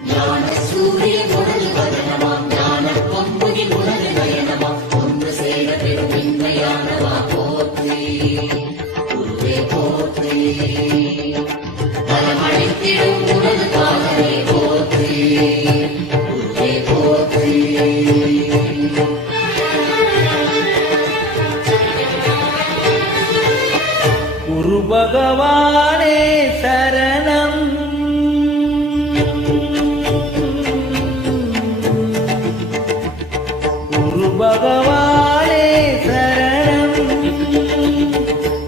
ஞான சூரியன் உனது வதனமாம் ஞான பொன்முகில் உனது நயனமாம் ஒன்று சேர பெரும் விந்தையானவா போற்றி குருவே போற்றி பலமடைத்திடும் உனது பாதமே போற்றி குருவே போற்றி குரு பகவானே சரணம் குரு பகவானே சரணம்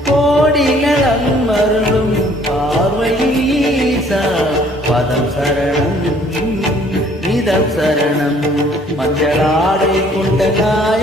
கோடி நலம் மருளும் பார்வையீசா பதம் சரணம் இதம் சரணம் மஞ்சளாடை கொண்ட காய